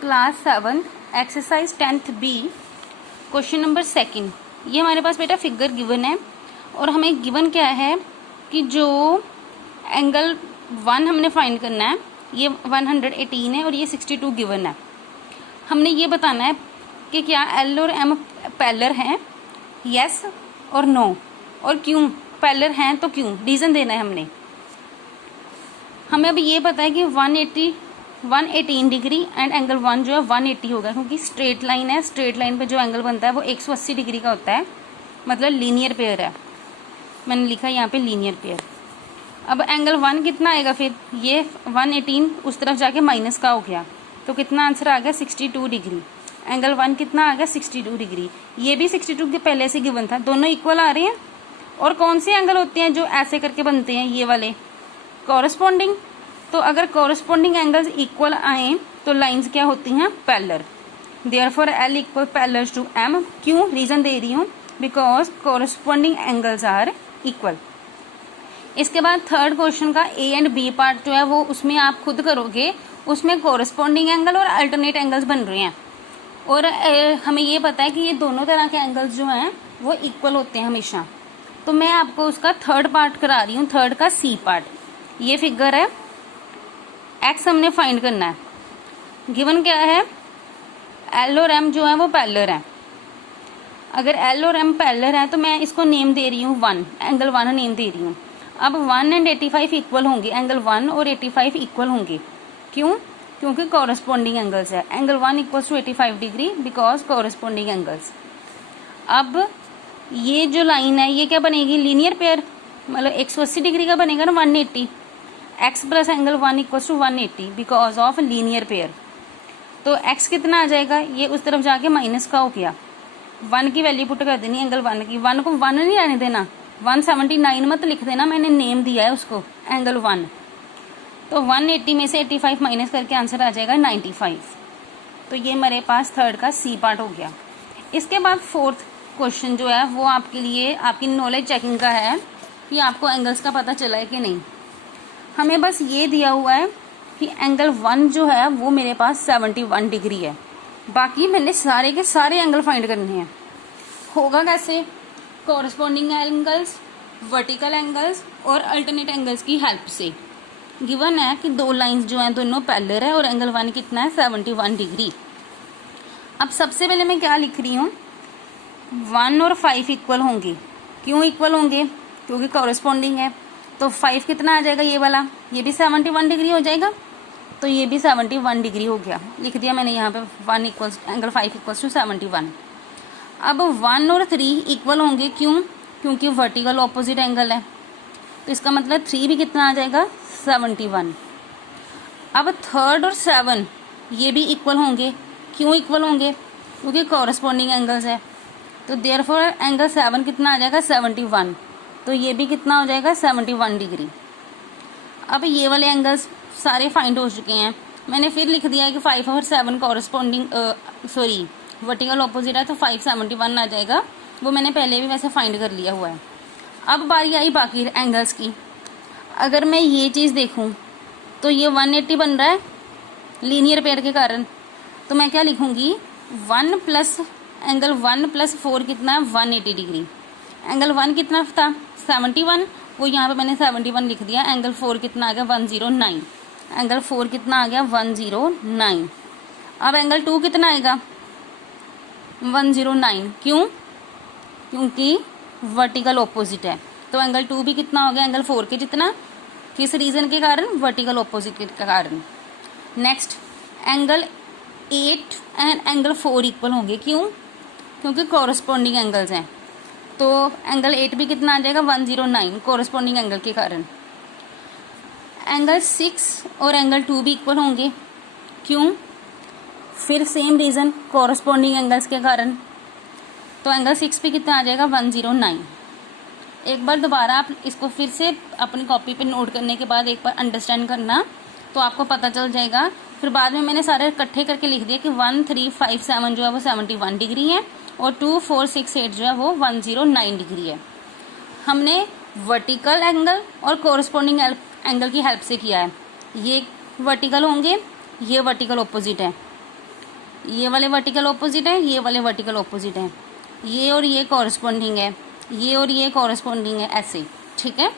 Class 7 exercise 10th B question number 2। ये हमारे पास बेटा फिगर गिवन है और हमें गिवन क्या है कि जो एंगल 1 हमने फाइंड करना है, ये 118 है और ये 62 गिवन है। हमने ये बताना है कि क्या एल और एम पैरेलल हैं, यस और नो, और क्यों पैरेलल हैं तो क्यों, रीज़न देना है हमने। हमें अभी ये पता है कि 118 डिग्री एंड एंगल 1 जो है 180 होगा, क्योंकि स्ट्रेट लाइन है। स्ट्रेट लाइन पे जो एंगल बनता है वो 180 डिग्री का होता है, मतलब लीनियर पेयर है। मैंने लिखा है यहाँ पे लीनियर पेयर। अब एंगल 1 कितना आएगा, फिर ये 118 उस तरफ जाके माइनस का हो गया, तो कितना आंसर आ गया 62 डिग्री। एंगल 1 कितना आ गया 62 डिग्री। ये भी 62 के पहले से गिवन था, दोनों इक्वल आ रहे हैं। और कौन से एंगल होते हैं जो ऐसे करके बनते हैं, ये वाले कॉरस्पॉन्डिंग। तो अगर कॉरस्पॉन्डिंग एंगल्स इक्वल आए तो लाइंस क्या होती हैं, parallel. Therefore L equal parallel to M. क्यों, रीजन दे रही हूँ, because corresponding angles are equal. इसके बाद थर्ड क्वेश्चन का ए एंड बी पार्ट जो है वो उसमें आप खुद करोगे। उसमें कॉरस्पॉन्डिंग एंगल और अल्टरनेट एंगल्स बन रहे हैं, और हमें ये पता है कि ये दोनों तरह के एंगल्स जो हैं वो इक्वल होते हैं हमेशा। तो मैं आपको उसका थर्ड पार्ट करा रही हूँ, थर्ड का सी पार्ट। ये फिगर है, एक्स हमने फाइंड करना है। गिवन क्या है, एल और एम जो है वो पैरेलल है। अगर एल और एम पैरेलल है तो मैं इसको नेम दे रही हूँ 1, एंगल 1 नेम दे रही हूँ। अब 1 एंड 85 इक्वल होंगे, एंगल 1 और 85 इक्वल होंगे। क्यों, क्योंकि कॉरस्पॉन्डिंग एंगल्स है। Angle 1 equals to 85 degree because corresponding angles. अब ये जो लाइन है ये क्या बनेगी, लीनियर पेयर, मतलब 180 डिग्री का बनेगा ना 180। X plus angle 1 equals to 180 because of linear pair. तो एक्स कितना आ जाएगा, ये उस तरफ जाके माइनस का हो गया। 1 की वैल्यू पुट कर देनी एंगल 1 की। 1 को 1 नहीं रहने देना, 179 मत लिख देना, मैंने नेम दिया है उसको एंगल 1। तो 180 में से 85 माइनस करके आंसर आ जाएगा 95। तो ये मेरे पास थर्ड का सी पार्ट हो गया। इसके बाद फोर्थ क्वेश्चन जो है वो आपके लिए आपकी नॉलेज चेकिंग का है कि आपको एंगल्स का पता चला है कि नहीं। हमें बस ये दिया हुआ है कि एंगल 1 जो है वो मेरे पास 71 डिग्री है। बाकी मैंने सारे के सारे एंगल फाइंड करने हैं। होगा कैसे, कॉरस्पॉन्डिंग एंगल्स, वर्टिकल एंगल्स और अल्टरनेट एंगल्स की हेल्प से। गिवन है कि दो लाइंस जो हैं दोनों पैरेलल है और एंगल 1 कितना है 71 डिग्री। अब सबसे पहले मैं क्या लिख रही हूँ, 1 और 5 इक्वल होंगे। क्यों इक्वल होंगे, क्योंकि कॉरस्पॉन्डिंग है। तो 5 कितना आ जाएगा, ये वाला, ये भी 71 डिग्री हो जाएगा। तो ये भी 71 डिग्री हो गया, लिख दिया मैंने यहाँ पे 1 इक्वल्स एंगल 5 इक्वल्स टू 71। अब 1 और 3 इक्वल होंगे। क्यों, क्योंकि वर्टिकल ऑपोजिट एंगल है। तो इसका मतलब 3 भी कितना आ जाएगा 71। अब 3 और 7 ये भी इक्वल होंगे। क्यों इक्वल होंगे, क्योंकि कॉरस्पॉन्डिंग एंगल्स है। तो देयरफॉर एंगल 7 कितना आ जाएगा 71। तो ये भी कितना हो जाएगा 71 डिग्री। अब ये वाले एंगल्स सारे फाइंड हो चुके हैं। मैंने फिर लिख दिया है कि 5 और 7 कॉरस्पॉन्डिंग वर्टिकल ऑपोजिट है, तो 571 आ जाएगा। वो मैंने पहले भी वैसे फाइंड कर लिया हुआ है। अब बारी आई बाकी एंगल्स की। अगर मैं ये चीज़ देखूं तो ये 180 बन रहा है लीनियर पेयर के कारण। तो मैं क्या लिखूंगी, 1 प्लस एंगल 1 प्लस 4 कितना है 180 डिग्री। एंगल 1 कितना था 71, वो यहाँ पे मैंने 71 लिख दिया। एंगल 4 कितना आ गया 109। एंगल 4 कितना आ गया 109। अब एंगल 2 कितना आएगा 109। क्यों, क्योंकि वर्टिकल ऑपोजिट है। तो एंगल 2 भी कितना हो गया एंगल 4 के जितना। किस रीजन के कारण, वर्टिकल ऑपोजिट के कारण। Next, angle 8 and angle 4 equal होंगे। क्यों, क्योंकि कॉरस्पॉन्डिंग एंगल्स हैं। तो एंगल 8 भी कितना आ जाएगा 109 कॉरस्पॉन्डिंग एंगल के कारण। एंगल 6 और एंगल 2 भी इक्वल होंगे। क्यों, फिर सेम रीज़न, कॉरस्पॉन्डिंग एंगल्स के कारण। तो एंगल 6 भी कितना आ जाएगा 109। एक बार दोबारा आप इसको फिर से अपनी कॉपी पे नोट करने के बाद एक बार अंडरस्टैंड करना, तो आपको पता चल जाएगा। फिर बाद में मैंने सारे इकट्ठे करके लिख दिया कि 1, 3, 5, 7 जो है वो 71 डिग्री है और 2, 4, 6, 8 जो है वो 109 डिग्री है। हमने वर्टिकल एंगल और कॉरस्पॉन्डिंग एंगल की हेल्प से किया है। ये वर्टिकल होंगे, ये वर्टिकल ऑपोजिट है। ये वाले वर्टिकल ऑपोजिट है, ये वाले वर्टिकल ऑपोजिट है, ये और ये कॉरस्पॉन्डिंग है, ये और ये कॉरस्पॉन्डिंग है, ऐसे, ठीक है।